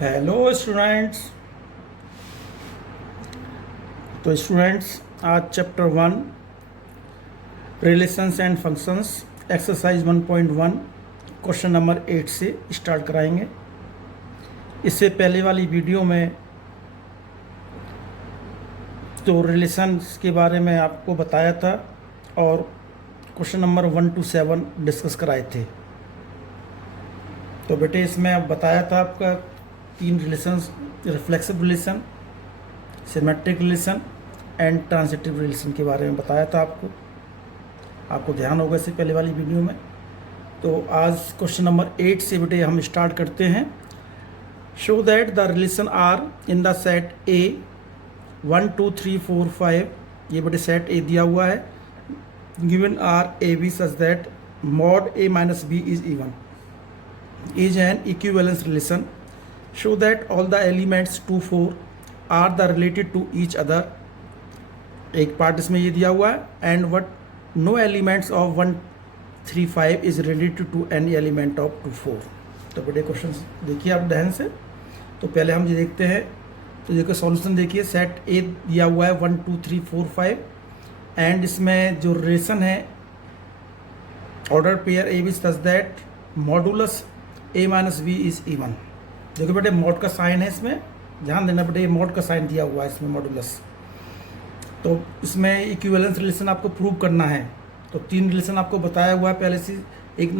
Hello students. तो students आज chapter 1 relations and functions exercise 1.1 question number 8 से start कराएंगे। इससे पहले वाली वीडियो में तो रिलेशंस के बारे में आपको बताया था और क्वेश्चन नंबर 1 to 7 डिस्कस कराए थे। तो बेटे इसमें अब बताया था आपका 3 relations, reflexive relation, symmetric relation and transitive relation के बारे में बताया था आपको ध्यान होगा इससे पहले वाली वीडियो में। तो आज क्वेश्चन नंबर 8 से बेटे हम स्टार्ट करते हैं। Show that the relation R in the set A 1 2 3 4 5। ये बेटे सेट ए दिया हुआ है। Given R A B such that mod A minus B is even is an equivalence relation. Show that all the elements 2 4 are the related to each other. एक part इसमें ये दिया हुआ है and what no elements of 1 3 5 is related to any element of 2 4। तो बेटे question देखिए आप ध्यान से। तो पहले हम ये देखते हैं। तो देखो सॉल्यूशन देखिए, सेट ए दिया हुआ है 1 2 3 4 5 एंड इसमें जो रिलेशन है order pair A B such that modulus A minus B is even. देखो बेटे मॉड का साइन है, इसमें ध्यान देना बेटे, ये मॉड का साइन दिया हुआ है इसमें मॉडुलस। तो इसमें इक्विवेलेंस रिलेशन आपको प्रूव करना है। तो 3 रिलेशन आपको बताया हुआ है पहले से। एक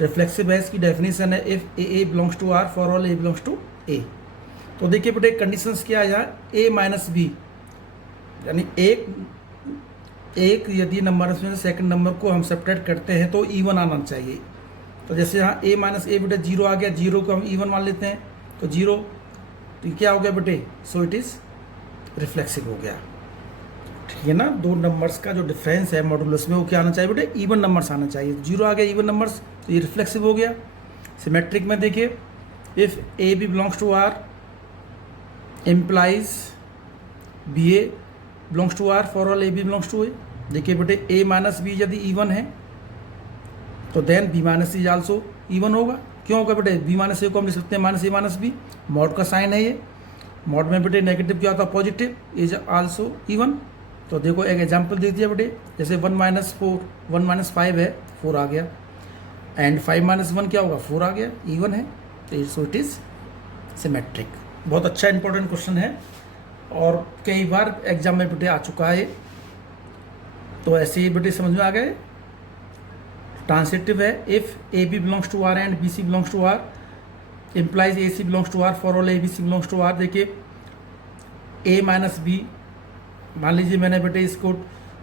रिफ्लेक्सिव है, इसकी डेफिनेशन है if a belongs to R for all a belongs to A. तो देखिए बेटे कंडीशंस क्या है यहाँ, ए माइनस बी यानी एक यदि नंबर में सेकंड नंबर को हम सेपरेट करते हैं तो इवन आना चाहिए। तो जैसे यहाँ a माइनस ए बेटे 0 आ गया, 0 को हम इवन मान लेते हैं तो 0, तो क्या हो गया बेटे, सो इट इज़ रिफ्लेक्सिव हो गया। ठीक है ना, 2 नंबर्स का जो डिफरेंस है मॉडुलस में वो क्या आना चाहिए बेटे, इवन नंबर्स आना चाहिए। 0 आ गया इवन नंबर्स तो ये रिफ्लेक्सिव हो गया। सिमेट्रिक में देखिए if a B belongs to R implies b a belongs to R for all A B belongs to A. देखिए बेटे ए माइनस बी यदि इवन है तो then b minus c also even होगा। क्यों होगा बेटे, बी माइनस ए को हम लिख सकते हैं माइनस ए माइनस बी, मॉड का साइन है ये। मॉड में बेटे नेगेटिव क्या होता है, पॉजिटिव, इज आल्सो इवन। तो देखो एक एग्जांपल दे दिया बेटे, जैसे 1 माइनस 4 1 माइनस 5 है 4 आ गया एंड 5 माइनस 1 क्या होगा 4 आ गया, इवन है। तो सो इट इज़ सिमेट्रिक। बहुत अच्छा इंपॉर्टेंट क्वेश्चन है और कई बार एग्जाम में बेटे आ चुका है। तो ऐसे ही बेटे समझ में आ गए। ट्रांसिटिव है if A B belongs to R and B C belongs to R implies A C belongs to R for all A B C belongs to R. देखिए ए माइनस बी, मान लीजिए मैंने बेटे इसको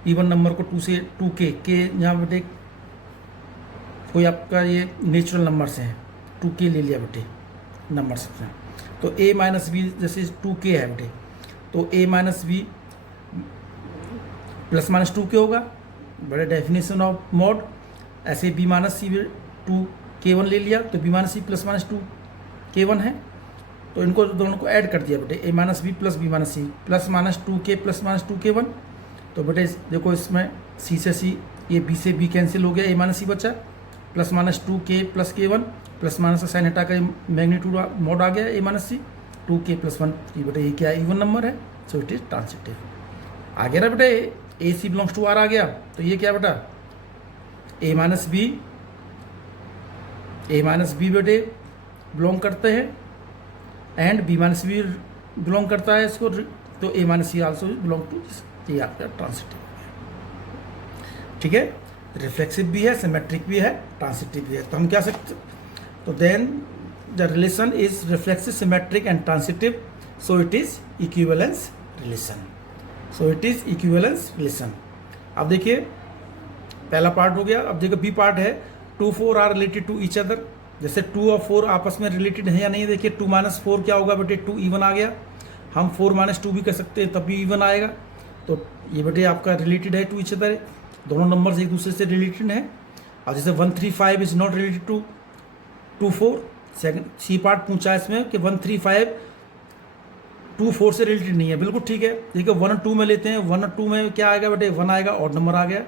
इवन नंबर को 2 से 2 के यहाँ बेटे कोई आपका ये नेचुरल नंबर से हैं 2 ले लिया बेटे नंबर से। तो ए माइनस बी जैसे 2 है बेटे, तो ए माइनस बी प्लस माइनस 2 होगा बड़े डेफिनेशन ऑफ मॉड। ऐसे बी माइनस सी 2k1 ले लिया तो बी माइनस सी प्लस माइनस 2k1 है। तो इनको दोनों को ऐड कर दिया बेटे, a minus B plus b minus C plus minus 2k plus minus 2k1। तो बेटे देखो इसमें सी से सी, ये बी से बी कैंसिल हो गया, ए माइनस सी बचा, plus minus 2k plus k1, plus minus का साइन हटा कर मैग्नीट्यूड मॉड आ गया ए माइनस सी 2k प्लस 1। ये बेटे ये क्या इवन नंबर है, सो इट इज ट्रांसिटिव। आ गया ना बेटे, a C belongs to R आ गया तो ये क्या बेटा ए माइनस बी बेटे बिलोंग करते हैं and b minus b belong करता है इसको, तो ए minus c also belong to, ये आपका ट्रांसिटिव है। ठीक है, रिफ्लेक्सिव भी है, सिमेट्रिक भी है, ट्रांसिटिव भी है। तो हम क्या सकते, तो then the relation is reflexive symmetric and transitive, so it is equivalence relation. So it is equivalence relation. अब देखिए पहला पार्ट हो गया। अब देखो बी पार्ट है 2 4 are related to each other. जैसे 2 और 4 आपस में रिलेटेड है या नहीं, देखिए 2 माइनस 4 क्या होगा बेटे, 2 इवन आ गया। हम 4 माइनस 2 भी कर सकते हैं तब भी इवन आएगा। तो ये बेटे आपका रिलेटेड है टू ईच अदर, दोनों नंबर्स एक दूसरे से रिलेटेड हैं। और जैसे 1 3 5 is not related to 2 4। Second C part पूछा है इसमें कि 1 3 5 2 4 से रिलेटेड नहीं है, बिल्कुल ठीक है। देखिए 1 और 2 में लेते हैं, 1 और 2 में क्या आएगा बेटे, 1 आएगा, ऑड नंबर आ गया।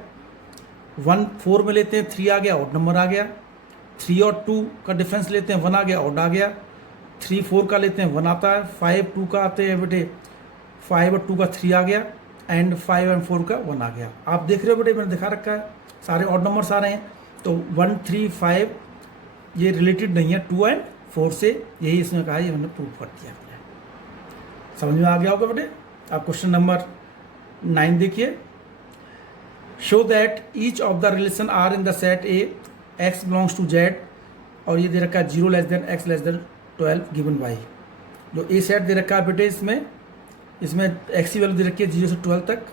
1 4 में लेते हैं, 3 आ गया, ऑड नंबर आ गया। 3 और 2 का डिफरेंस लेते हैं, 1 आ गया, ऑड आ गया। 3 4 का लेते हैं 1 आता है, 5 2 का आते हैं बेटे 5 और 2 का 3 आ गया, एंड 5 और 4 का 1 आ गया। आप देख रहे हो बेटे, मैंने दिखा रखा है सारे ऑड नंबर्स आ रहे हैं। तो 1 3 5 ये रिलेटेड नहीं है 2 एंड 4 से, यही इसने कहा, ये मैंने प्रूव कर दिया। समझ में आ गया होगा बेटे। आप क्वेश्चन नंबर 9 देखिए। Show that each of the relation R in the set A X belongs to Z, और ये दे रखा है 0 < x < 12 गिवन बाई। जो ए सेट दे रखा है बेटे, इसमें एक्स की वैल्यू दे रखी है 0 से 12 तक,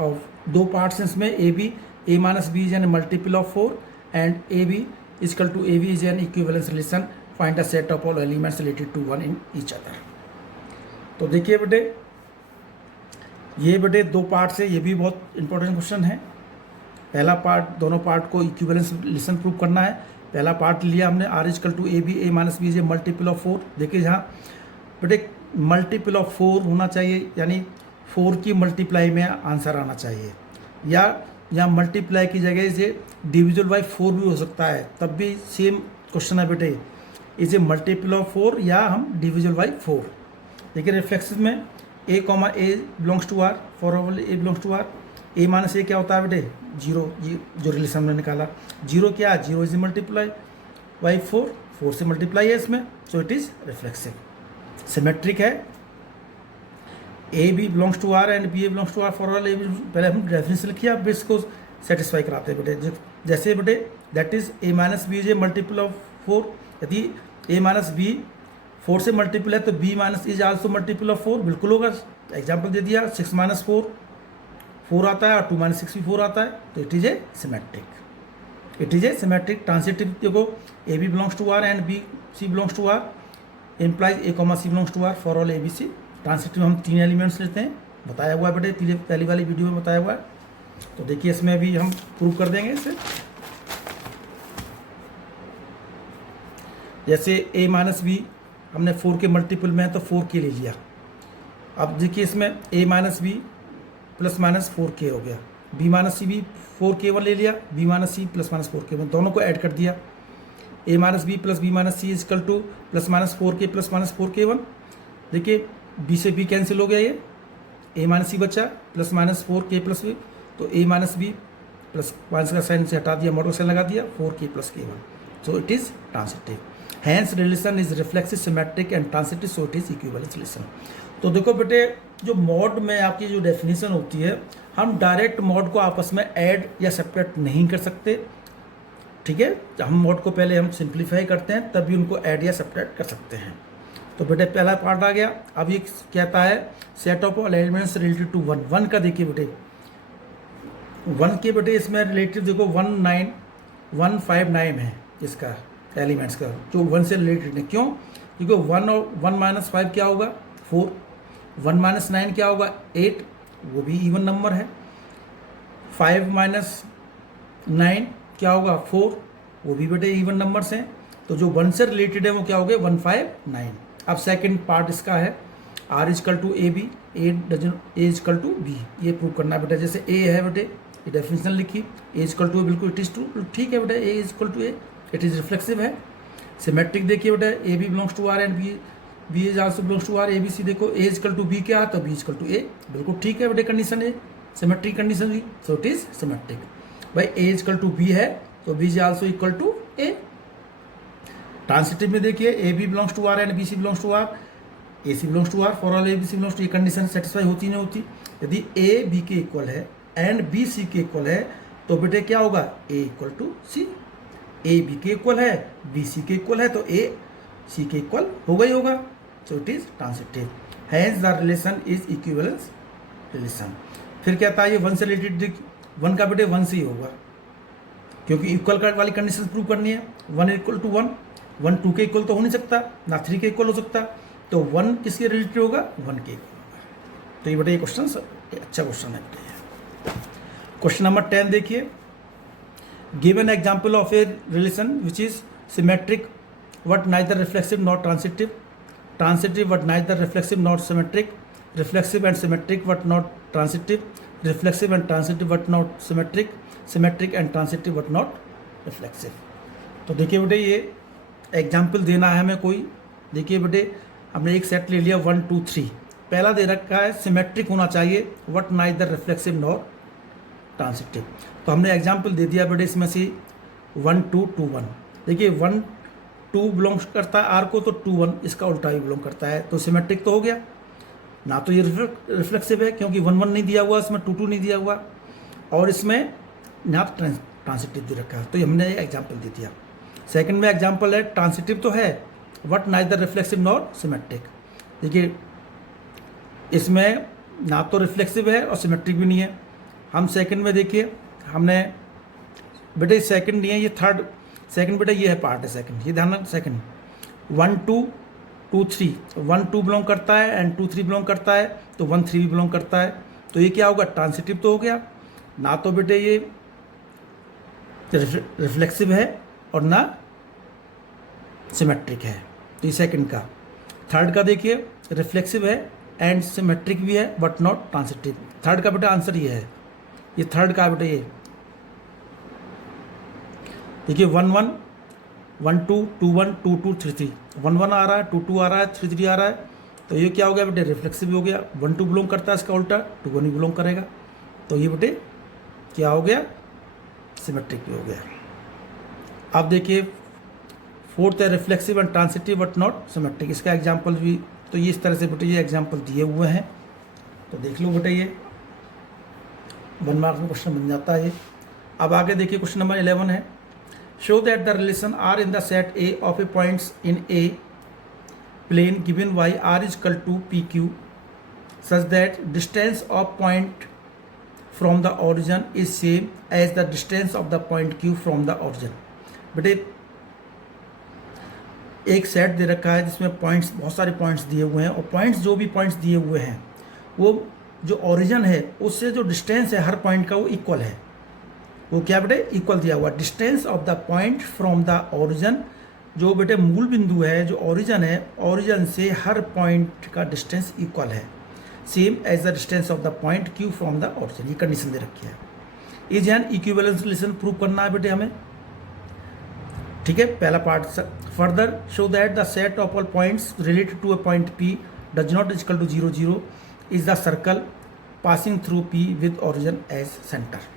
और 2 पार्ट्स हैं इसमें, A B A minus B is an multiple of 4 and A B equal to A B is an equivalence relation, find the set of all elements related to 1 in each other. तो देखिए बेटे, ये बेटे 2 part से, ये भी बहुत important question है। पहला पार्ट, दोनों पार्ट को इक्विवेलेंस रिलेशन प्रूव करना है। पहला पार्ट लिया हमने, R equal to A B A minus B is a multiple of 4। देखिए यहाँ बेटे मल्टीपल ऑफ 4 होना चाहिए, यानी 4 की मल्टीप्लाई में आंसर आना चाहिए, या मल्टीप्लाई की जगह से डिविजल बाई 4 भी हो सकता है, तब भी सेम क्वेश्चन है बेटे, इज ए मल्टीपल ऑफ 4 या हम डिविजल बाई 4। देखिए रिफ्लेक्सिव में a comma a belongs to R, for all a belongs to R, a minus a क्या होता है बेटे 0, ये जो रिलेशन हमने निकाला 0 क्या है, 0 इज मल्टीप्लाई बाई 4, 4 से मल्टीप्लाई है इसमें, so it is reflexive. Symmetric है, a B belongs to R and b a belongs to R for all A b, पहले हम डेफिनेशन लिखिए, अब इसको सेटिस्फाई कराते हैं बेटे। जैसे बेटे that is A minus B is a multiple of 4, यदि ए माइनस बी 4 से मल्टीपल है तो B minus is also multiple of 4, बिल्कुल होगा। एग्जाम्पल दे दिया, 6 माइनस 4 आता है, और 2 माइनस 6 भी 4 आता है, तो it is a symmetric. It is a symmetric. Transitive देखो, a B belongs to R and B C belongs to R, implies a comma c belongs to R for all A B c. Transitive में हम 3 elements लेते हैं, बताया हुआ है बेटे, पहली वाली वीडियो में बताया हुआ है। तो देखिए इसमें भी हम प्रूव कर देंगे इसे। जैसे ए माइनस बी हमने 4 के मल्टीपल में है तो 4k ले लिया। अब देखिए इसमें a minus B plus minus 4k हो गया, b माइनस सी भी 4k1 ले लिया, b माइनस सी प्लस माइनस 4k1, दोनों को ऐड कर दिया। a minus B plus b minus C equal to plus minus 4k plus minus 4k1। देखिए b से b कैंसिल हो गया, ये a माइनस सी बचा प्लस माइनस 4k प्लस b, तो a minus B plus minus का साइन से हटा दिया, मॉडल साइन लगा दिया, 4k plus k1, so it is transitive. Hence relation is reflexive, symmetric and transitive, so it is equivalence relation. तो देखो बेटे, जो मॉड में आपकी जो डेफिनेशन होती है, हम डायरेक्ट मॉड को आपस में ऐड या सेपरेट नहीं कर सकते, ठीक है। हम मॉड को पहले हम सिंप्लीफाई करते हैं, तभी उनको ऐड या सेपरेट कर सकते हैं। तो बेटे पहला पार्ट आ गया। अब ये कहता है set of all elements related to 1। 1 का देखिए बेटे, 1 के बेटे इसमें रिलेटिव देखो 159 है इसका एलिमेंट्स का, जो 1 से रिलेटेड है। क्यों? क्योंकि 1 और 1 माइनस 5 क्या होगा 4, 1 माइनस 9 क्या होगा 8, वो भी इवन नंबर है। 5 माइनस 9 क्या होगा 4, वो भी बेटे इवन नंबर्स हैं। तो जो 1 से रिलेटेड है वो क्या हो गए 159। अब सेकंड पार्ट इसका है R equal to A B, A is equal to B, ये प्रूव करना है बेटा। जैसे ए है बेटे, ये डेफिनेशन लिखी, ए इजकल टू ए, बिल्कुल इट इज ट्रू, ठीक है बेटा, a is equal to A, it is reflexive है। सिमेट्रिक देखिए बेटा, a B belongs to R and b is also belongs to R, A B c देखो, ए इजकल टू बी क्या है तो बी इजकल टू ए, बिल्कुल ठीक है बेटे, कंडीशन है सिमेट्रिक कंडीशन हुई, सो इट इज सिमेट्रिक। भाई ए इजकल टू बी है तो b is also equal to a. Transitive में देखिए, a B belongs to R and B C belongs to R, a C belongs to R for all A B C belongs to, ये condition satisfy होती नहीं होती। यदि a b के equal है and B c के equal है तो बेटे क्या होगा a equal to c, a b के इक्वल है बी सी के इक्वल है तो ए सी के इक्वल होगा ही होगा, so it is transitive. Hence the relation is equivalence relation. फिर कहता है ये 1 से रिलेटेड, 1 का बेटे 1 से ही होगा, क्योंकि इक्वल वाली कंडीशन प्रूव करनी है। 1 इक्वल टू 1, 1 2 के इक्वल तो हो नहीं सकता, ना 3 के इक्वल हो सकता, तो 1 किसके रिलेटेड होगा 1 के इक्वल होगा। तो ये बेटे ये क्वेश्चन अच्छा क्वेश्चन है बेटे। क्वेश्चन नंबर 10 देखिए, give an example of a relation which is symmetric but neither reflexive not transitive, transitive but neither reflexive not symmetric, reflexive and symmetric but not transitive, reflexive and transitive but not symmetric, symmetric and transitive but not reflexive. तो देखिए बेटे ये example देना है हमें कोई देखिए बेटे, हमने एक सेट ले लिया 1 2 3। पहला दे रखा है सिमेट्रिक होना चाहिए, what neither reflexive nor transitive. तो हमने एग्जाम्पल दे दिया बेटे इसमें से 1 2 2 1। देखिए 1 2 बिलोंग्स करता है आर को, तो 2 1 इसका उल्टा ही बिलोंग करता है, तो सिमेट्रिक तो हो गया ना। तो ये रिफ्लेक्सिव है क्योंकि 1 1 नहीं दिया हुआ, इसमें 2 2 नहीं दिया हुआ, और इसमें ना ट्रांसिटिव दे रखा है, तो ये हमने एग्जाम्पल दे दिया। सेकंड में एग्जाम्पल है ट्रांसिटिव तो है, but neither reflexive nor symmetric. देखिए इसमें ना तो रिफ्लेक्सिव है और सिमेट्रिक भी नहीं है। हम सेकंड में देखिए, हमने बेटे सेकंड नहीं है, ये थर्ड सेकंड बेटे ये है पार्ट है सेकंड, ये ध्यान रखना। सेकंड 1 2 2 3, 1 2 बिलोंग करता है एंड 2 3 बिलोंग करता है, तो 1 3 भी बिलोंग करता है, तो ये क्या होगा, ट्रांसिटिव तो हो गया ना। तो बेटे ये रिफ्लेक्सिव है और ना सिमेट्रिक है, तो ये सेकंड का। थर्ड का देखिए रिफ्लेक्सिव है एंड सिमेट्रिक भी है बट नॉट ट्रांसिटिव। थर्ड का बेटा आंसर ये है, ये थर्ड का बेटा ये देखिए 1 1 1 2 2 1 2 2 3 3, 1 1 आ रहा है, 2 2 आ रहा है, 3 3 आ रहा है, तो ये क्या हो गया बेटे, रिफ्लेक्सिव हो गया। 1 2 बिलोंग करता है, इसका उल्टा 2 1 ही बिलोंग करेगा, तो ये बेटे क्या हो गया, सिमेट्रिक भी हो गया। अब देखिए फोर्थ है reflexive and transitive but not symmetric, इसका एग्जाम्पल भी, तो ये इस तरह से बेटे ये एग्जाम्पल दिए हुए हैं, तो देख लो बेटे ये 1 मार्क्स में क्वेश्चन बन जाता है ये। अब आगे देखिए क्वेश्चन नंबर 11 है, show that the relation R in the set A of a points in a plane given Y R is equal to P Q such that distance of point from the origin is same as the distance of the point Q from the origin. बेटे एक set दे रखा है जिसमें points, बहुत सारे points दिए हुए हैं, और पॉइंट्स जो भी पॉइंट्स दिए हुए हैं वो जो ओरिजिन है उससे जो डिस्टेंस है हर पॉइंट का वो इक्वल है। वो क्या बेटे, इक्वल दिया हुआ, distance of the point from the origin, जो बेटे मूल बिंदु है, जो ओरिजिन है, ओरिजिन से हर पॉइंट का डिस्टेंस इक्वल है, same as the distance of the point Q from the origin. ये कंडीशन दे रखी है। Is an equivalence relation prove करना है बेटे हमें, ठीक है। पहला part, further show that the set of all points related to a point P does not is equal to 0 0 is the circle passing through P with origin as centre.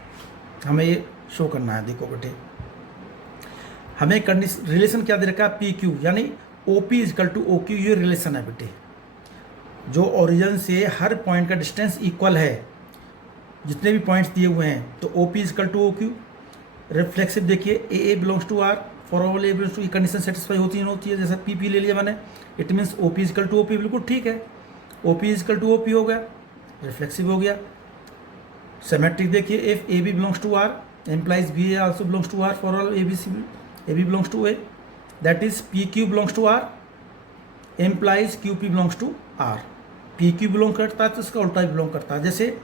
हमें ये show करना है। देखो बेटे हमें कंडीशन रिलेशन क्या दे रखा है, पी क्यू यानी O P is equal to O Q, ये रिलेशन है बेटे। जो ओरिजिन से हर पॉइंट का डिस्टेंस इक्वल है, जितने भी पॉइंट्स दिए हुए हैं, तो O P is equal to O Q. Reflexive देखिए a belongs to R, for all a belongs to, ये कंडीशन सेटिस्फाई होती नहीं होती है। जैसे पी पी ले लिया मैंने, it means O P is equal to O P, बिल्कुल ठीक है, O P is equal to O P हो गया, रिफ्लेक्सिव हो गया। सिमेट्रिक देखिए, if A B belongs to R implies B also belongs to R for all AB belongs to A, that is PQ belongs to R implies QP belongs to R। PQ belong करता है तो इसका उल्टा ही belong करता है। जैसे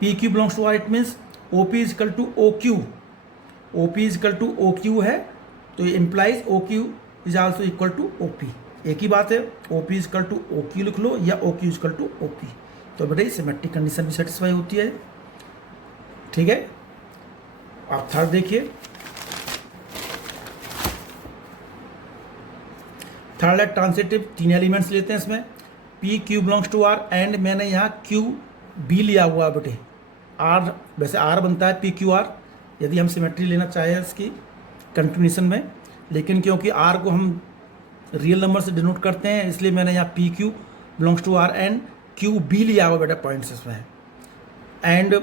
PQ belongs to R, it means OP is equal to OQ, OP is equal to OQ है, तो ये implies OQ is also equal to OP। एक ही बात है, OP is equal to OQ लिख लो या OQ is equal to OP, तो बेटे सिमेट्रिक कंडीशन भी सेटिस्फाई होती है, ठीक है। आप थर्ड देखिए, थर्ड है ट्रांसिटिव, 3 एलिमेंट्स लेते हैं इसमें, P Q belongs to R and मैंने यहाँ क्यू बी लिया हुआ है बेटे। आर वैसे आर बनता है पी क्यू आर यदि हम सिमेट्री लेना चाहें इसकी कंटिन्यूशन में, लेकिन क्योंकि आर को हम रियल नंबर से डिनोट करते हैं इसलिए मैंने यहाँ P Q belongs to R and Q B लिया हुआ बेटा पॉइंट्स इसमें, and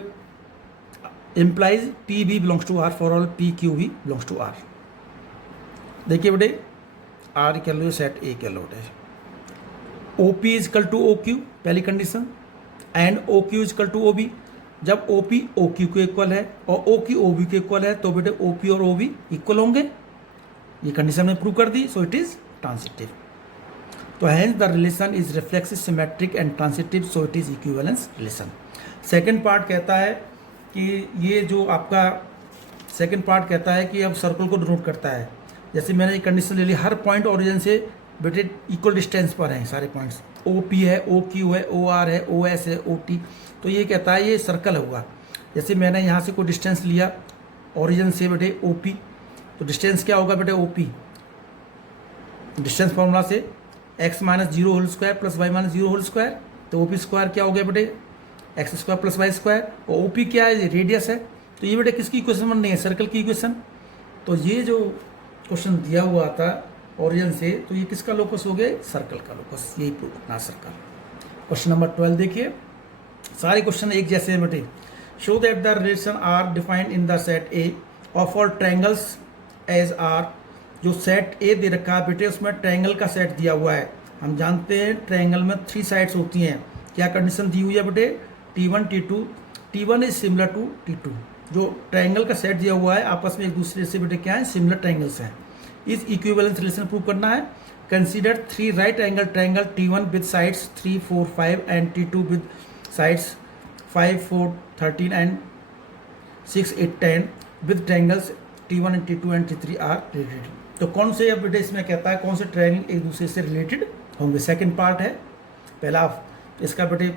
implies PB belongs to R for all PQV belongs to R। देखिए बेटे R कह लो सेट A कह लो बेटे, OP is equal to OQ पहली condition, and OQ is equal to OB। जब OP OQ के इक्वल है और OQ OB के इक्वल है तो बेटे OP और OB इक्वल होंगे, ये कंडीशन में प्रूव कर दी, सो इट इज ट्रांसिटिव। तो hence the relation is reflexive, symmetric and transitive, so it is equivalence relation. Second part कहता है कि ये जो आपका सेकंड पार्ट कहता है कि अब सर्कल को डिनोट करता है। जैसे मैंने एक कंडीशन ले ली, हर पॉइंट ओरिजिन से बेटे इक्वल डिस्टेंस पर हैं सारे पॉइंट्स, ओ पी है, ओ क्यू है, ओ आर है, ओ एस है, ओ टी, तो ये कहता है ये सर्कल होगा। जैसे मैंने यहाँ से कोई डिस्टेंस लिया ओरिजिन से बेटे ओ पी, तो डिस्टेंस क्या होगा बेटे ओ पी, डिस्टेंस फॉर्मूला से x minus zero whole square plus y minus zero whole square, तो ओपी स्क्वायर क्या हो गया बेटे x square plus y square, और ओपी क्या है, रेडियस है, तो ये बेटे किसकी इक्वेशन बन रही है, सर्कल की इक्वेशन। तो ये जो क्वेश्चन दिया हुआ था ओरिजिन से, तो ये किसका लोकस हो गया, सर्कल का लोकस, यही प्रूव करना सर्कल। क्वेश्चन नंबर 12 देखिए, सारे क्वेश्चन एक जैसे हैं बेटे। Show that the relation R defined in the set A of all triangles as R. जो सेट ए दे रखा है बेटे, उसमें ट्रायंगल का सेट दिया हुआ है। हम जानते हैं ट्रायंगल में 3 साइड्स होती हैं। क्या कंडीशन दी हुई है बेटे, T1 T2, T1 is similar to T2। जो ट्रायंगल का सेट दिया हुआ है आपस में एक दूसरे से बेटे क्या है, सिमिलर ट्रायंगल्स हैं। इस इक्विवेलेंस रिलेशन प्रूव करना है। Consider 3 right angle triangle T1 with sides 3, 4, 5 and T2 with sides 5, 4, 13 and 6, 8, 10 with triangles T1 and T2 and T3 are related. तो कौन से बेटे इसमें कहता है कौन से ट्रायंगल एक दूसरे से रिलेटेड होंगे। सेकंड पार्ट है। पहला इसका बेटे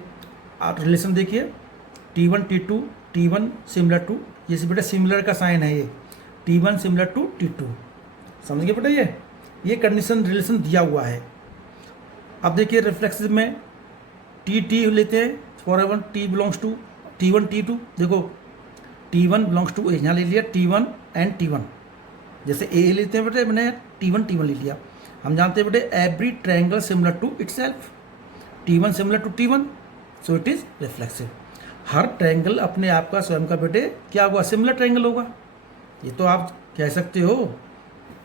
आप रिलेशन देखिए, T1 T2, T1 similar to, ये बेटा सिमिलर का साइन है, ये T1 सिमिलर टू T2, समझ गए बेटा। ये कंडीशन रिलेशन दिया हुआ है। अब देखिए रिफ्लेक्सिव में T लेते हैं for ever T belongs to T1 T2। देखो T1 बिलोंग्स टू ए, यहाँ ले लिया T1 एंड T1। जैसे ए लेते हैं बेटे, मैंने T1 T1 ले लिया। हम जानते हैं बेटे every triangle similar to itself, T1 similar to T1, so it is reflexive. हर ट्रायंगल अपने आप का स्वयं का बेटे क्या होगा, सिमिलर ट्रायंगल होगा। ये तो आप कह सकते हो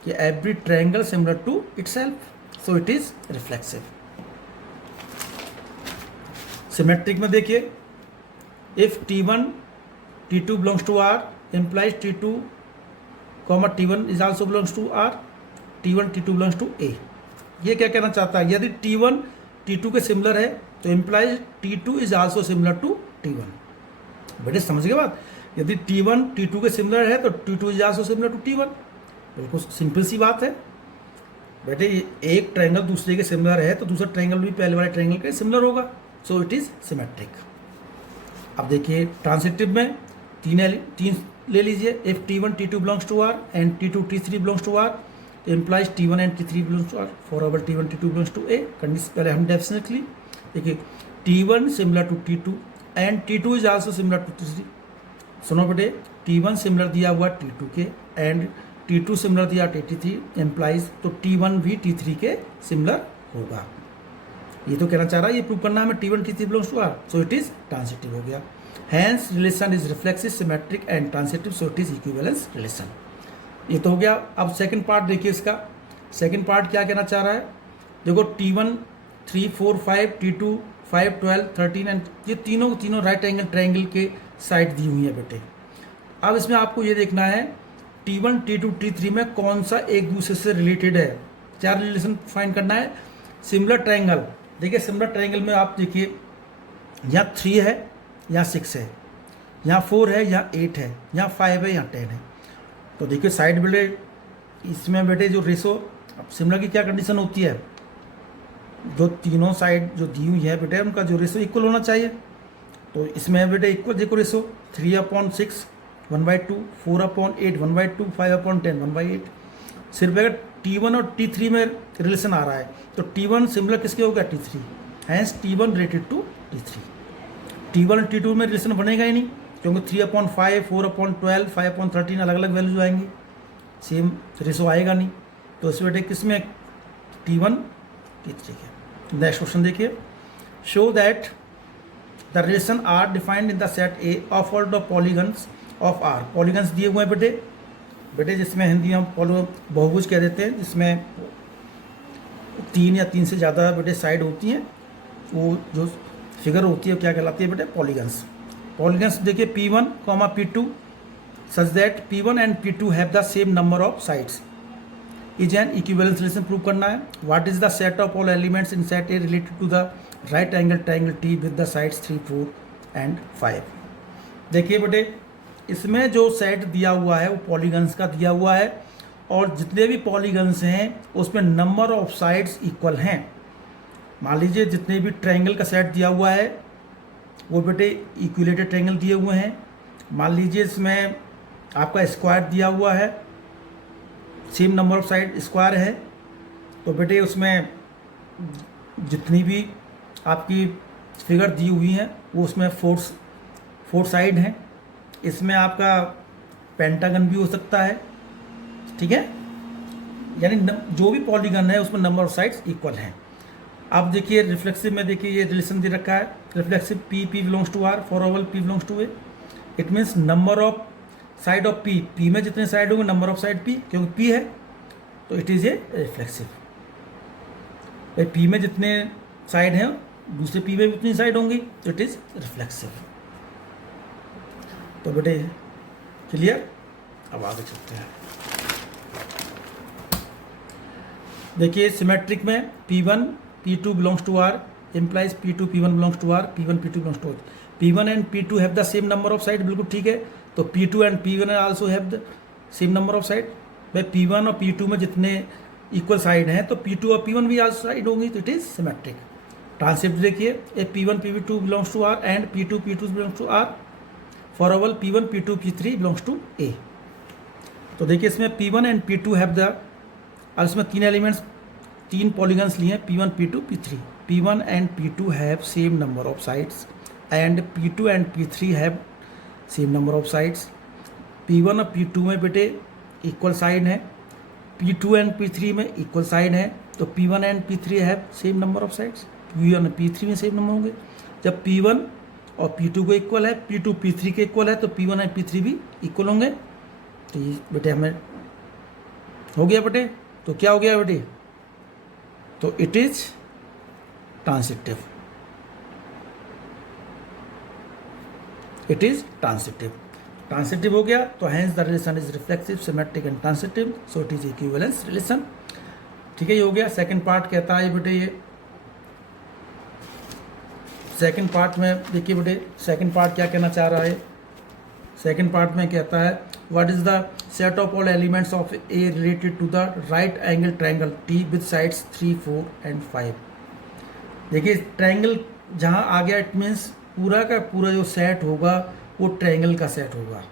कि every triangle similar to itself, so it is reflexive. Symmetric में देखिए, if T1 T2 belongs to R implies T2 T1 is also belongs to R, T1 T2 belongs to A। ये क्या कहना चाहता है, यदि T1 T2 के similar है तो implies T2 is also similar to T1। बेटे समझ गए बात, यदि T1 T2 के सिमिलर है तो T2 is also similar to T1। बिल्कुल सिंपल सी बात है बेटे। एक ट्रायंगल दूसरे के सिमिलर है तो दूसरा ट्रायंगल भी पहले वाले ट्रायंगल के सिमिलर होगा, सो इट इज सिमेट्रिक। अब देखिए ट्रांसिटिव में तीन ले लीजिए। If T1 T2 belongs to R and T2 T3 belongs to R implies T1 and T3 belongs to R for our T1 T2 belongs to A। Condition पहले हम definitely ली। देखिए T1 similar to T2 and T2 is also similar to T3। सुनो बेटे, T1 similar दिया हुआ T2 के and T2 similar दिया T3 एम्प्लाइज, तो T1 भी T3 के सिमिलर होगा। ये तो कहना चाह रहा है, ये प्रूव करना है हमें T1 T3 belongs to R, so it is transitive हो गया। Hence relation is reflexive, symmetric and transitive, so it is equivalence relation. ये तो हो गया। अब सेकंड पार्ट देखिए इसका। सेकंड पार्ट क्या कहना चाह रहा है, देखो T1 3, 4, 5, T2 5, 12, 13 एंड ये तीनों राइट एंगल ट्रायंगल के साइड दी हुई है बेटे। अब इसमें आपको ये देखना है T1 T2 T3 में कौन सा एक दूसरे से रिलेटेड है, क्या रिलेशन फाइंड करना है। सिमिलर ट्रायंगल, देखिए सिमिलर ट्रायंगल में आप देखिए यहाँ 3 है, यहाँ 6 है, यहाँ 4 है, यहाँ 8 है, यहाँ 5 है, यहाँ 10 है। तो देखिए साइड बेटे इसमें बेटे जो रेशो, अब सिमिलर की क्या कंडीशन होती है, जो तीनों साइड जो दी हुई है बेटे उनका जो रेशो इक्वल होना चाहिए। तो इसमें बेटे इक्वल देखो रेशो 3/6 1/2, 4/8 1/2, 5/10 1/8। सिर्फ अगर T1 और T3 में रिलेशन आ रहा है तो T1 सिमिलर किसके हो गया, T3, hence T1 related to T3। T1 और T2 में रिलेशन बनेगा ही नहीं, क्योंकि 3/5, 4/12, 5/13 अलग अलग वैल्यूज आएंगी, सेम रेशो आएगा नहीं। तो इस बेटे किसमें T1 T3 के। नेक्स्ट क्वेश्चन देखिए, show that the relation R defined in the set A of all the polygons of R. Polygons दिए हुए हैं बेटे जिसमें हिंदी हम बहुभुज कह देते हैं, जिसमें 3 या 3 से ज़्यादा बेटे साइड होती हैं, वो जो फिगर होती है क्या कहलाती है बेटे, पॉलीगन्स। पॉलीगन्स देखिए P1, P2 such that P1 and P2 have the same number of sides is an equivalence relation prove करना है। What is the set of all elements in set A related to the right angle triangle T with the sides 3, 4 and 5। देखिए बेटे इसमें जो set दिया हुआ है वो पॉलीगन्स का दिया हुआ है, और जितने भी पॉलीगन्स हैं उसमें नंबर ऑफ साइड्स इक्वल हैं। मान लीजिए जितने भी ट्रायंगल का सेट दिया हुआ है वो बेटे इक्विलेटरल ट्रायंगल दिए हुए हैं। मान लीजिए इसमें आपका स्क्वायर दिया हुआ है, same number of side square है, तो बेटे उसमें जितनी भी आपकी फिगर दी हुई हैं वो उसमें फोर साइड हैं। इसमें आपका पेंटागन भी हो सकता है, ठीक है, यानी जो भी पॉलीगन है उसमें नंबर ऑफ साइड्स इक्वल हैं। अब देखिए रिफ्लेक्सिव में देखिए ये रिलेशन दे रखा है, reflexive P belongs to R for all P belongs to A. It means number of side of P में जितने साइड होंगे नंबर ऑफ साइड पी, क्योंकि पी है तो इट इज़ ए रिफ्लेक्सिव। भाई पी में जितने साइड हैं दूसरे पी में भी उतनी साइड होंगी तो इट इज़ रिफ्लेक्सिव। तो बेटे क्लियर, अब आगे चलते हैं। देखिए सिमेट्रिक में P1 P2 belongs to R implies P2 P1 belongs to R, P1 P2 belongs to R। P1 and P2 have the same number of side, बिल्कुल ठीक है। तो P2 and P1 also have the same number of side. भाई P1 और P2 में जितने equal side हैं तो P2 और P1 भी आल्सो साइड होंगी, तो इट इज सिमेट्रिक। ट्रांसेप्ट देखिए, A P1 P2 belongs to R and P2 P2 belongs to R for all P1 P2 P3 belongs to A। तो देखिए इसमें P1 and P2 have the, अब इसमें तीन elements, तीन पॉलीगन्स लिए P1 P2 P3। P1 and P2 have same number of sides and P2 and P3 have same number of sides. P1 और P2 में बेटे इक्वल साइड है, P2 and P3 में इक्वल साइड है, तो P1 and P3 have same number of sides. P1 और P3 में same number होंगे। जब P1 और P2 को इक्वल है, P2 P3 के इक्वल है, तो P1 एंड P3 भी इक्वल होंगे। तो ये बेटे हमें हो गया बेटे, तो क्या हो गया बेटे, तो it is transitive, it is transitive. Transitive हो गया तो hence the relation is reflexive, symmetric and transitive, so it is equivalence relation. ठीक है, ये हो गया। सेकंड पार्ट कहता है बेटे, ये सेकंड पार्ट में देखिए बेटे, सेकंड पार्ट क्या कहना चाह रहा है। सेकंड पार्ट में कहता है what is the set of all elements of A related to the right angle triangle T with sides 3, 4 and 5। देखिए ट्रायंगल जहाँ आ गया, इट मीन्स पूरा का पूरा जो सेट होगा वो ट्रायंगल का सेट होगा,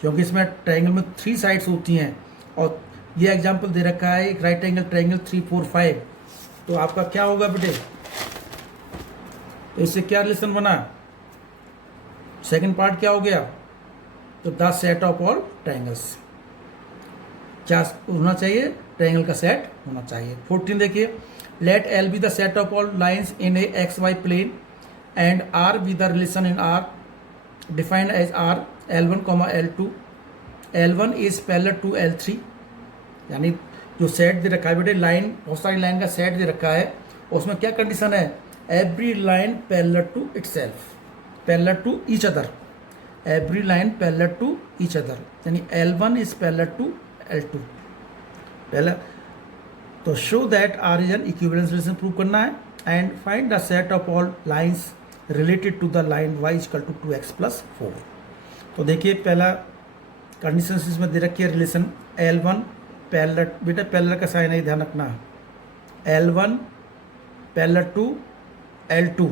क्योंकि इसमें ट्रायंगल में 3 साइड्स होती हैं और ये एग्जांपल दे रखा है एक राइट एंगल ट्रायंगल 3, 4, 5। तो आपका क्या होगा बेटे, तो इससे क्या रिलेशन बना, सेकंड पार्ट क्या हो गया, तो the set of all triangles क्या होना चाहिए, ट्रायंगल का सेट होना चाहिए। 14 देखिए, let L be the set of all lines in a x y plane and R be the relation in R defined as R L1, L2। L1 is parallel to L3, यानी जो set दे रखा है बेटे, line बहुत सारी line का set दे रखा है, उसमें क्या कंडीशन है, every line parallel to itself, parallel to each other, every line parallel to each other, यानी L1 is parallel to L2 पहला। तो show that R is an equivalence relation prove करना है and find the set of all lines related to the line y equal to 2x + 4। तो देखिए पहला condition इसमें दे रखी है, रिलेशन L1 पैरेलल, बेटा पैरेलल का साइन है ध्यान रखना, L1 पैरेलल टू L2,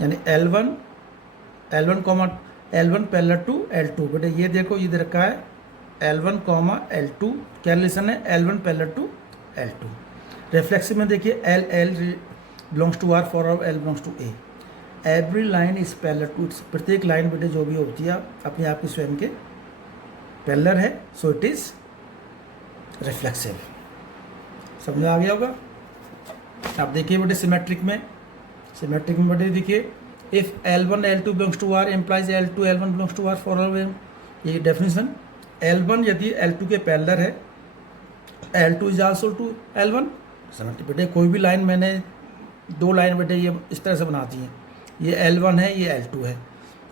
यानी L1 पैरेलल टू L2। बेटा ये देखो, ये दे रखा है L1, L2, क्या रिलेशन है, L1 parallel to L2। Reflexive में देखिए L belongs to R for L belongs to A, every line is parallel to, प्रत्येक लाइन बेटे जो भी होती है अपने आप के स्वयं के पैरेलल है, सो इट इज रिफ्लेक्सिव। समझ आ गया होगा। आप देखिए बेटे सिमेट्रिक में बेटे देखिए, if L1 L2 belongs to R implies L2 L1 belongs to R for all, ये डेफिनेशन। L1 यदि L2 के पैरेलल है, L2 is also to L1। समझते बेटे, कोई भी लाइन, मैंने 2 लाइन बेटे ये इस तरह से बनाती हैं, ये L1 है, ये L2 है,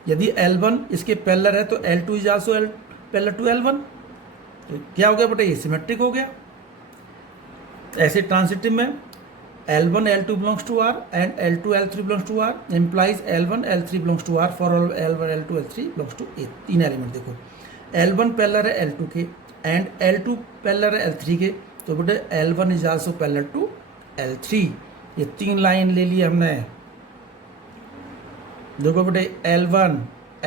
यदि L1 इसके पैरेलल है तो L2 is also parallel to L1, तो क्या हो गया बेटे, ये सिमेट्रिक हो गया। ऐसे ट्रांसिटिव में L1 L2 belongs to R and L2 L3 belongs to R implies L1 L3 belongs to R for all L1 L2 L3 belongs to A। 3 element देखो, L1 पैरेलल है L2 के and L2 parallel है L3 के, तो बेटे L1 is also parallel to L3। ये 3 line ले ली हमने, देखो बेटे L1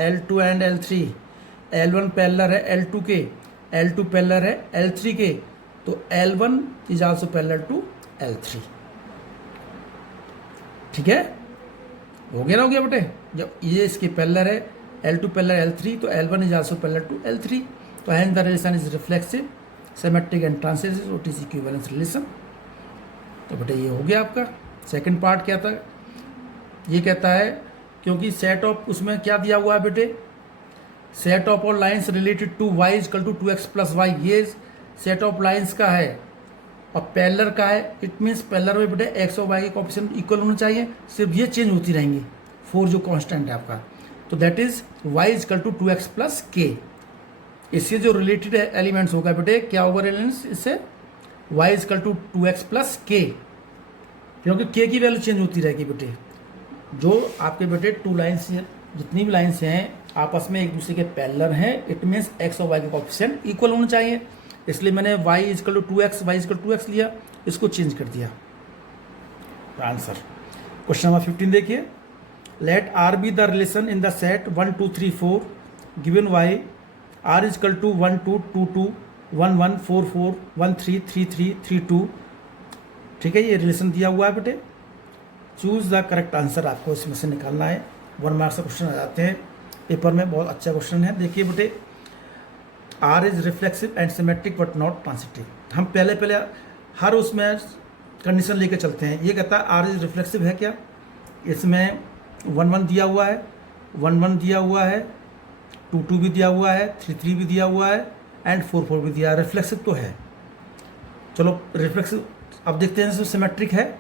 L2 and L3, L1 parallel है L2 के, L2 पैरेलल है L3 के, तो L1 is also parallel to L3। ठीक है, हो गया ना, हो गया बेटे। जब ये इसके पैरेलल है L2 पैरेलल L3, तो L1 is also parallel to L3, तो hence the relation is reflexive, symmetric and transitive, what is equivalence relation. तो बेटे ये हो गया आपका। सेकंड पार्ट क्या था, ये कहता है क्योंकि सेट ऑफ उसमें क्या दिया हुआ है बेटे, set of all lines related to y equal to 2x plus y, ये सेट ऑफ लाइन्स का है और पैरेलल का है। इट मीन्स पैरेलल में बेटे एक्स और वाई के कोएफिशिएंट इक्वल होना चाहिए, सिर्फ ये चेंज होती रहेंगी। 4 जो कांस्टेंट है आपका, तो that is y equal to 2x plus k. इससे जो रिलेटेड एलिमेंट्स होगा बेटे, क्या होगा रिलेटेड इससे, y equal to 2x plus के, क्योंकि k की वैल्यू चेंज होती रहेगी बेटे। जो आपके बेटे टू लाइन्स, जितनी भी लाइन्स हैं आपस में एक दूसरे के पैरेलल हैं, इट मीन्स एक्स और वाई के कोएफिशिएंट इक्वल होना चाहिए, इसलिए मैंने y equal to 2x, y equal to 2x लिया, इसको चेंज कर दिया। आंसर क्वेश्चन नंबर 15 देखिए, let r be the relation in the set 1 2 3 4 given y r equal to 1 2 2 2 1 1 4 4 1 3 3 3 3 2। ठीक है, ये रिलेशन दिया हुआ है बेटे। चूज द करेक्ट आंसर आपको इसमें से निकालना है। 1 मार्क्स का क्वेश्चन आ जाते हैं पेपर में, बहुत अच्छा क्वेश्चन है। देखिए बेटे, R is reflexive and symmetric but not transitive. हम पहले हर उसमें कंडीशन लेके चलते हैं। ये कहता है आर इज रिफ्लेक्सिव है क्या, इसमें 1 1 दिया हुआ है, 1 1 दिया हुआ है, 2 2 भी दिया हुआ है, 3 3 भी दिया हुआ है एंड 4 4 भी दिया है। रिफ्लेक्सिव तो है, चलो रिफ्लेक्सिव। अब देखते हैं इसमें सिमेट्रिक है।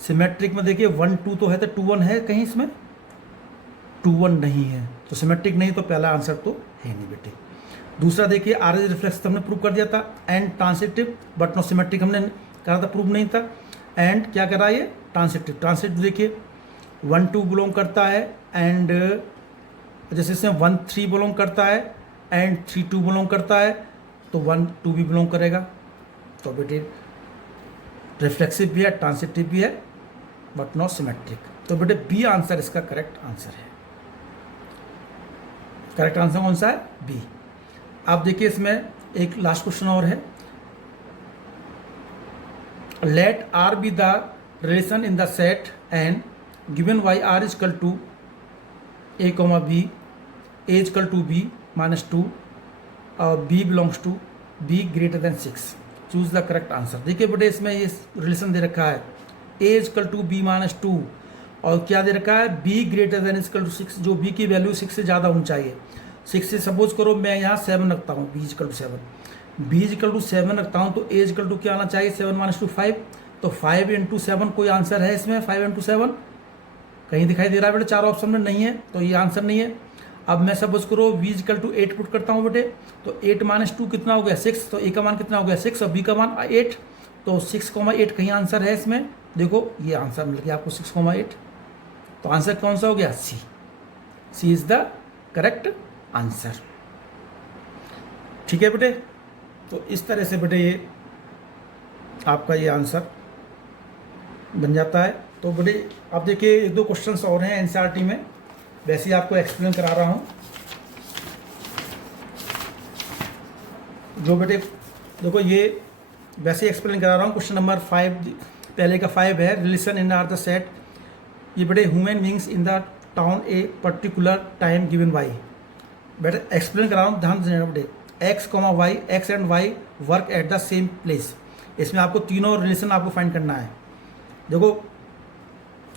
सिमेट्रिक में देखिए 1 2 तो है, तो 2 1 है कहीं, इसमें 2 1 नहीं है, तो सिमेट्रिक नहीं, तो पहला आंसर तो है नहीं बेटे। दूसरा देखिए, आर इज रिफ्लेक्सिव हमने प्रूव कर दिया था, and transitive but not symmetric हमने कहा था, प्रूव नहीं था। एंड क्या करा ये, ट्रांसिटिव। ट्रांसिटिव देखिए 1 2 बिलोंग करता है, एंड जैसे इसमें 1 3 बिलोंग करता है एंड 3 2 बिलोंग करता है, तो 1 2 भी बिलोंग करेगा। तो बेटे रिफ्लेक्सिव भी है, ट्रांसिटिव भी है, बट नॉट सिमेट्रिक। तो बेटे बी आंसर इसका करेक्ट आंसर है। करेक्ट आंसर कौन सा है, बी। आप देखिए इसमें एक लास्ट क्वेश्चन और है, let R be the relation in the set and given Y R equal to A comma B, A equal to B minus 2 और B belongs to B greater than 6। Choose the correct answer. देखिए बेटे इसमें ये relation दे रखा है, A equal to B minus 2 और क्या दे रखा है, B greater than equal to 6, जो बी की वैल्यू 6 से ज़्यादा होनी चाहिए। 6 से सपोज करो मैं यहाँ 7 रखता हूँ, B equal to 7, B equal to 7 रखता हूँ, तो ए इक्वल टू क्या आना चाहिए, 7 माइनस 2 5, तो 5 इंटू 7 कोई आंसर है इसमें, 5 इंटू 7 कहीं दिखाई दे रहा है बेटे, 4 ऑप्शन में नहीं है, तो ये आंसर नहीं है। अब मैं सपोज करो बी इक्वल टू 8 पुट करता हूँ बेटे, तो 8 माइनस 2 कितना हो गया, 6, तो ए का मान कितना हो गया 6 और बी का मान 8, तो 6,8 कहीं आंसर है इसमें। देखो ये आंसर मिल गया आपको 6,8, तो आंसर कौन सा हो गया, सी। सी इज द करेक्ट आंसर। ठीक है बेटे, तो इस तरह से बेटे ये आपका ये आंसर बन जाता है। तो बेटे आप देखिए 1-2 क्वेश्चंस और हैं एनसीईआरटी में, वैसे ही आपको एक्सप्लेन करा रहा हूँ। जो बेटे देखो ये वैसे ही एक्सप्लेन करा रहा हूँ। क्वेश्चन नंबर 5 पहले का 5 है, relation in R the set. ये बेटे human beings in the town a particular time given y. बेटे एक्सप्लेन करा रहा हूँ, ध्यान देना बेटे। X comma y, x and y work at the same place. इसमें आपको तीनों रिलेशन आपको फाइंड करना है। देखो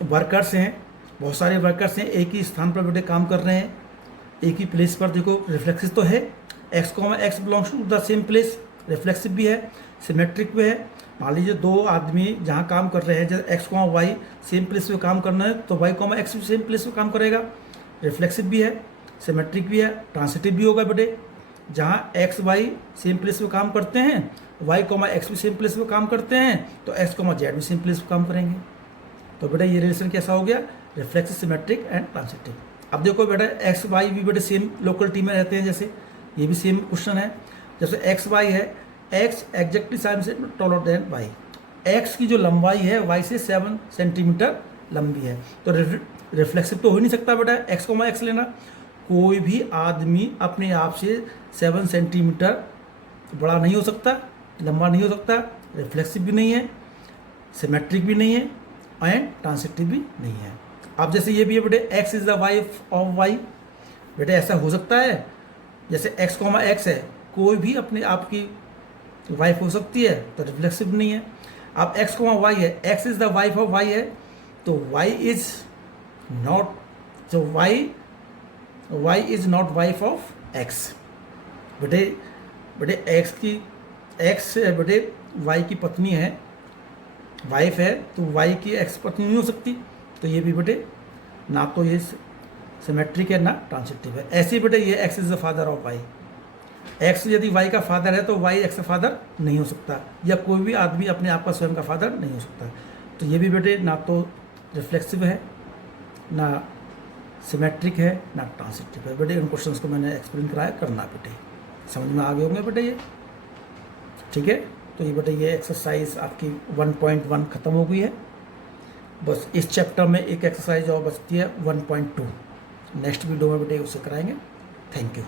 वर्कर्स हैं, बहुत सारे वर्कर्स हैं, एक ही स्थान पर बेटे काम कर रहे हैं, एक ही प्लेस पर। देखो रिफ्लेक्सिव तो है, x comma x belongs to the same place, reflexive भी है, सिमेट्रिक भी है। मान लीजिए 2 आदमी जहाँ काम कर रहे हैं, जैसे x comma y same place पे काम करना है, तो वाई कॉमा एक्स भी सेम प्लेस पे काम करेगा। रिफ्लेक्सिव भी है, सिमेट्रिक भी है, ट्रांसिटिव भी होगा बेटे। जहाँ एक्स वाई सेम प्लेस पे काम करते हैं, वाई कॉमा एक्स भी सेम प्लेस पे काम करते हैं, तो एक्स कॉमा जेड भी सेम प्लेस पे काम करेंगे। तो बेटा ये रिलेशन कैसा हो गया, रिफ्लेक्सिव, सिमेट्रिक एंड ट्रांसिटिव। अब देखो बेटा एक्स वाई भी बेटे सेम लोकेलिटी में रहते हैं, जैसे ये भी सेम क्वेश्चन है। जैसे एक्स वाई है, x exactly 7 centimetre taller than y, x की जो लंबाई है वाई से 7 सेंटीमीटर लंबी है, तो रिफ्लेक्सिव तो हो ही नहीं सकता बेटा एक्स कॉमा एक्स लेना। कोई भी आदमी अपने आप से 7 सेंटीमीटर बड़ा नहीं हो सकता, लंबा नहीं हो सकता, रिफ्लेक्सिव भी नहीं है, सिमेट्रिक भी नहीं है एंड ट्रांसिटिव भी नहीं है। अब जैसे ये भी है बेटे, x is the wife of y, बेटे ऐसा हो सकता है जैसे एक्स कॉमा एक्स है, कोई भी अपने आप की वाइफ हो सकती है, तो रिफ्लेक्सिव नहीं है। अब एक्स कॉमा वाई है, x is the wife of y है, तो वाई इज नॉट, तो y is not wife of x. बेटे एक्स बेटे वाई की पत्नी है, वाइफ है, तो वाई की एक्स पत्नी नहीं हो सकती, तो ये भी बेटे ना तो ये सिमेट्रिक है ना ट्रांसिटिव है। ऐसे बेटे ये x is the father of y, x यदि वाई का फादर है तो वाई एक्स का फादर नहीं हो सकता, या कोई भी आदमी अपने आप का स्वयं का फादर नहीं हो सकता। तो ये भी बेटे ना तो रिफ्लेक्सिव है, ना सिमेट्रिक है, ना ट्रांसिटिव है। बेटे इन क्वेश्चंस को मैंने एक्सप्लेन कराया, करना बेटे, समझ में आ गए होंगे बेटे ये, ठीक है। तो ये बेटे ये एक्सरसाइज आपकी 1.1 ख़त्म हो गई है। बस इस चैप्टर में एक एक्सरसाइज और बचती है 1.2, नेक्स्ट वीडियो में बेटे उसे कराएंगे। Thank you.